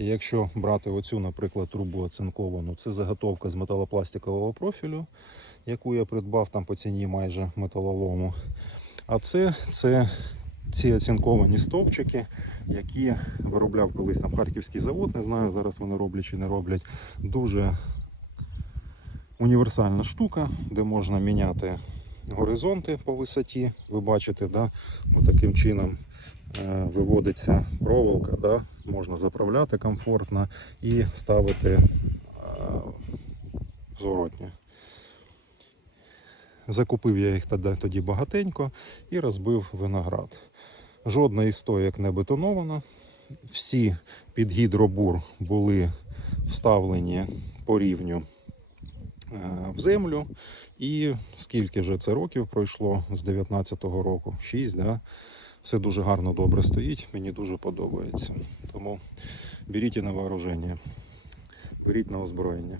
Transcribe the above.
І якщо брати оцю, наприклад, трубу оцинковану, це заготовка з металопластикового профілю, яку я придбав там по ціні майже металолому. А це, це ці оцінковані стовпчики, які виробляв колись там харківський завод. Не знаю, зараз вони роблять чи не роблять. Дуже універсальна штука, де можна міняти горизонти по висоті. Ви бачите, да? таким чином е, виводиться проволока, да? Можна заправляти комфортно і ставити е, зворотнє. Закупив я їх тоді, багатенько і розбив виноград. Жодна із стоєк не бетонована. Всі під гідробур були вставлені по рівню е, в землю. І скільки вже це років пройшло з 19-го року? 6, да? Все дуже гарно добре стоїть, мені дуже подобається. Тому беріть на вооруження, беріть на озброєння.